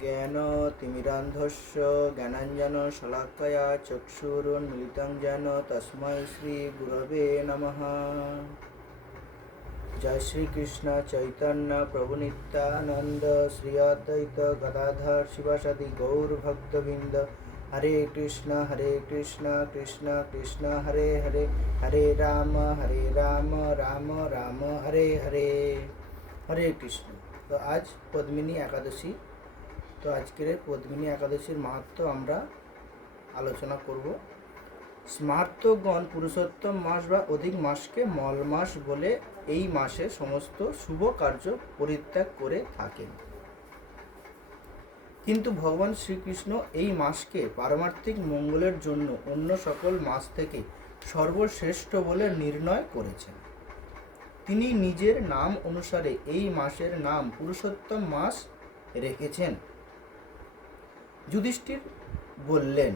ज्ञानतिमिरान्धस्य ज्ञानाञ्जनशलाकया चक्षुरुन्मिलितं येन तस्मै श्रीगुरवे नमः। जय श्री कृष्ण चैतन्य प्रभु नित्यानंद श्री अद्वैत गदाधर शिवासादि गौर भक्तवृंद। हरे कृष्ण कृष्ण कृष्ण हरे हरे, हरे राम राम राम हरे हरे। हरे कृष्ण। तो आज पद्मिनी एकादशी। तो आजकेर पद्मिनी एकादशीर महत्व आमरा आलोचना करब। स्मार्तगण पुरुषोत्तम मास बा अधिक मास के मल मास बोले এই মাসে সমস্ত শুভ কার্য পরিত্যাগ করে থাকেন। কিন্তু ভগবান শ্রীকৃষ্ণ এই মাসকে পারমার্থিক মঙ্গলের জন্য অন্য সকল মাস থেকে সর্বশ্রেষ্ঠ বলে নির্ণয় করেছেন। তিনি নিজের নাম অনুসারে এই মাসের নাম পুরুষোত্তম মাস রেখেছেন। যুধিষ্ঠির বললেন,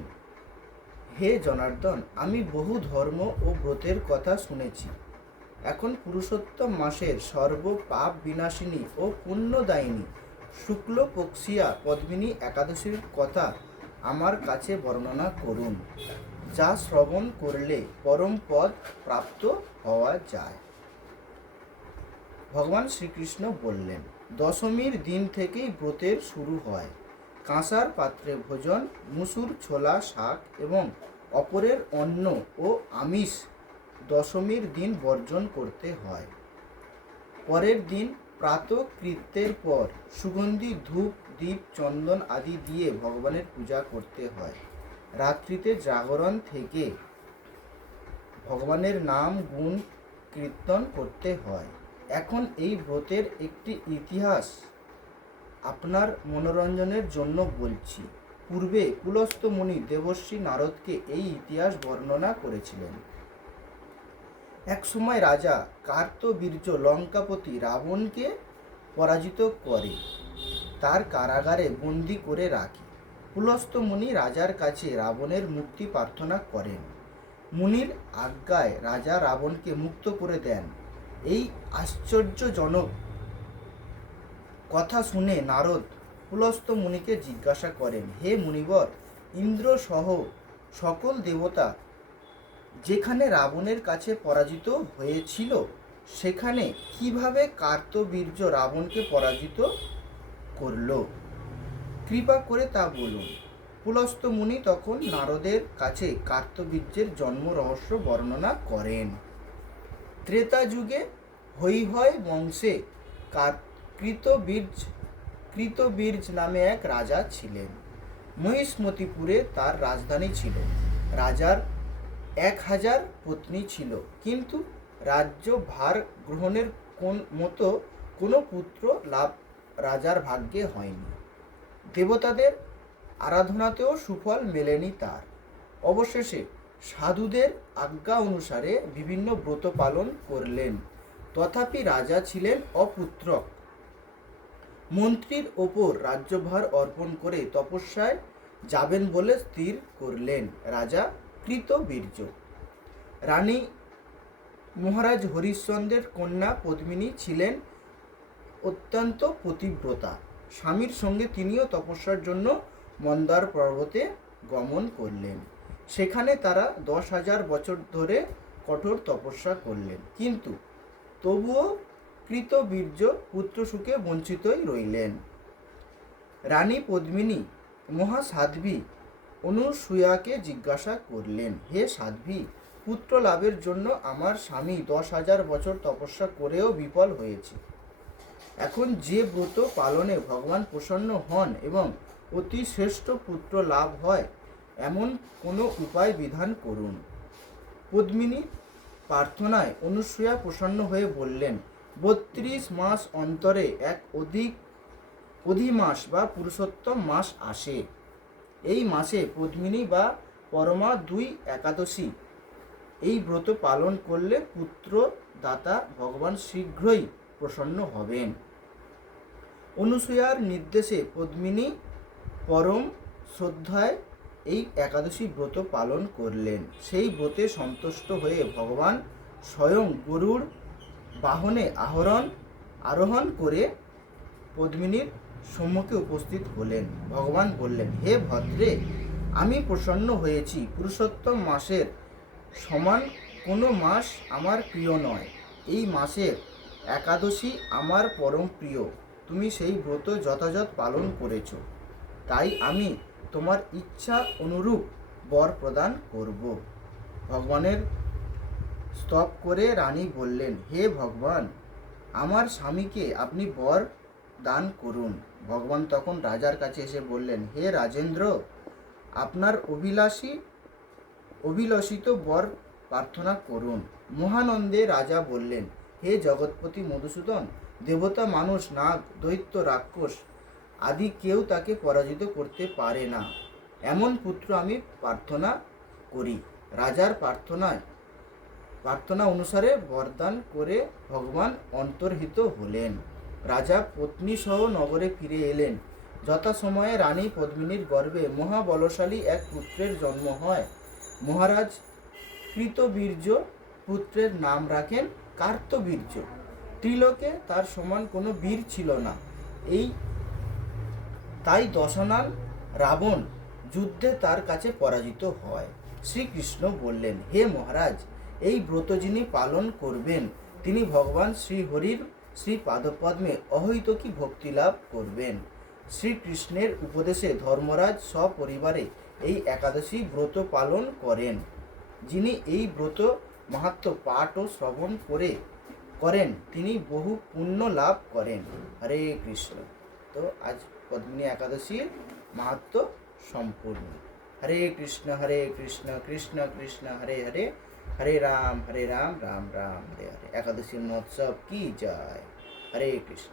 হে জনার্দন, আমি বহু ধর্ম ও ব্রতের কথা শুনেছি। এখন পুরুষোত্তম মাসের সর্ব পাপ বিনাশিনী ও পুণ্যদায়িনী শুক্ল পক্ষিয়া পদ্মিনী একাদশীর কথা আমার কাছে বর্ণনা করুন, যা শ্রবণ করলে পরম পদ প্রাপ্ত হওয়া যায়। ভগবান শ্রীকৃষ্ণ বললেন, দশমীর দিন থেকেই ব্রতের শুরু হয়। কাঁসার পাত্রে ভোজন, মুসুর ছোলা শাক এবং অপরের অন্ন ও আমিষ দশমীর দিন বর্জন করতে হয়। পরের দিন প্রাতঃকৃত্যের পর সুগন্ধি ধূপ দীপ চন্দন আদি দিয়ে ভগবানের পূজা করতে হয়। রাত্রিতে জাগরণ থেকে ভগবানের নাম গুণ কীর্তন করতে হয়। এখন এই ব্রতের একটি ইতিহাস আপনার মনোরঞ্জনের জন্য বলছি। পূর্বে পুলস্ত্য মুনি দেবর্ষি নারদকে এই ইতিহাস বর্ণনা করেছিলেন। এক সময় রাজা কার্তবীর্য লঙ্কাপতি রাবণকে পরাজিত করে তার কারাগারে বন্দি করে রাখে। পুলস্ত্য মুনি রাজার কাছে রাবণের মুক্তি প্রার্থনা করেন। মুনির আজ্ঞায় রাজা রাবণকে মুক্ত করে দেন। এই আশ্চর্যজনক কথা শুনে নারদ পুলস্ত্য মুনিকে জিজ্ঞাসা করেন, হে মুনিবর, ইন্দ্র সহ সকল দেবতা যেখানে রাবণের কাছে পরাজিত হয়েছিল সেখানে কিভাবে কার্তবীর্য রাবণকে পরাজিত করল? কৃপা করে তা বলুন। পুলস্ত্য মুনি তখন নারদের কাছে কার্তবীর্যের জন্ম রহস্য বর্ণনা করেন। ত্রেতা যুগে হৈহয় বংশে কৃতবীর্য নামে এক রাজা ছিলেন। মহিষ্মতিপুরে তার রাজধানী ছিল। রাজার 1000 পত্নী ছিল, কিন্তু রাজ্য ভার গ্রহণের মতো কোনো পুত্র লাভ রাজার ভাগ্যে হয়নি। দেবতাদের আরাধনাতেও সুফল মেলেনি তার। অবশেষে সাধুদের আজ্ঞা অনুসারে বিভিন্ন ব্রত পালন করলেন, তথাপি রাজা ছিলেন অপুত্রক। মন্ত্রীর ওপর রাজ্যভার অর্পণ করে তপস্যায় যাবেন বলে স্থির করলেন রাজা কৃতবীর্য। রানী মহারাজ হরিশ্চন্দ্রের কন্যা পদ্মিনী ছিলেন অত্যন্ত পতিব্রতা। স্বামীর সঙ্গে তিনিও তপস্যার জন্য মন্দার পর্বতে গমন করলেন। সেখানে তারা 10,000 বছর ধরে কঠোর তপস্যা করলেন, কিন্তু তবুও কৃতবীর্য পুত্রসুখে বঞ্চিতই রইলেন। রানী পদ্মিনী মহাসাধ্বী অনুসূয়াকে জিজ্ঞাসা করলেন, হে সাধ্বী, পুত্র লাভের জন্য আমার স্বামী 10,000 বছর তপস্যা করেও বিফল হয়েছে। এখন যে ব্রত পালনে ভগবান প্রসন্ন হন এবং অতি শ্রেষ্ঠ পুত্র লাভ হয় এমন কোনো উপায় বিধান করুন। পদ্মিনী প্রার্থনায় অনুসূয়া প্রসন্ন হয়ে বললেন, 32 মাস অন্তরে এক অধিমাস বা পুরুষোত্তম মাস আসে। এই মাসে পদ্মিনী বা পরমা 2 একাদশী এই ব্রত পালন করলে পুত্র দাতা ভগবান শীঘ্রই প্রসন্ন হবেন। অনুসূয়ার নির্দেশে পদ্মিনী পরম শ্রদ্ধায় এই একাদশী ব্রত পালন করলেন। সেই ব্রতে সন্তুষ্ট হয়ে ভগবান স্বয়ং গরুড় বাহনে আরোহণ করে পদ্মিনীর সম্মুখে উপস্থিত হলেন। ভগবান বললেন, হে ভদ্রে, আমি প্রসন্ন হয়েছি। পুরুষোত্তম মাসের সমান কোনো মাস আমার প্রিয় নয়। এই মাসের একাদশী আমার পরম প্রিয়। তুমি সেই ব্রত যথাযথ পালন করেছ, তাই আমি তোমার ইচ্ছা অনুরূপ বর প্রদান করব। ভগবানের স্তব করে রানী বললেন, হে ভগবান, আমার স্বামীকে আপনি বর দান করুন। ভগবান তখন রাজার কাছে এসে বললেন, হে রাজেন্দ্র, আপনার অভিলষিত বর প্রার্থনা করুন। মহানন্দে রাজা বললেন, হে জগৎপতি মধুসূদন, দেবতা, মানুষ, নাগ, দৈত্য, রাক্ষস আদি কেউ তাকে পরাজিত করতে পারে না, এমন পুত্র আমি প্রার্থনা করি। রাজার প্রার্থনা অনুসারে বরদান করে ভগবান অন্তর্হিত হলেন। রাজা পত্নী সহ নগরে ফিরে এলেন। যথাসময়ে রানী পদ্মিনীর গর্ভে মহাবলশালী এক পুত্রের জন্ম হয়। মহারাজ কৃতবীর্য পুত্রের নাম রাখেন কার্তবীর্য। ত্রিলোকে তার সমান কোনো বীর ছিল না। তাই দশানন রাবণ যুদ্ধে তার কাছে পরাজিত হয়। শ্রীকৃষ্ণ বললেন, হে মহারাজ, এই ব্রত যিনি পালন করবেন তিনি ভগবান শ্রীহরির শ্রীপাদপদ্মে অহৈতুকী ভক্তি লাভ করবেন। শ্রীকৃষ্ণের উপদেশে ধর্মরাজ সপরিবারে এই একাদশী ব্রত পালন করেন। যিনি এই ব্রত মাহাত্ম্য পাঠ ও শ্রবণ করেন তিনি বহু পুণ্য লাভ করেন। হরে কৃষ্ণ। তো আজ পদ্মিনী একাদশীর মাহাত্ম্য সম্পূর্ণ। হরে কৃষ্ণ কৃষ্ণ কৃষ্ণ হরে হরে, হরে রাম রাম রাম হরে হরে। একাদশী মহোৎসব কি জয়। হরে কৃষ্ণ।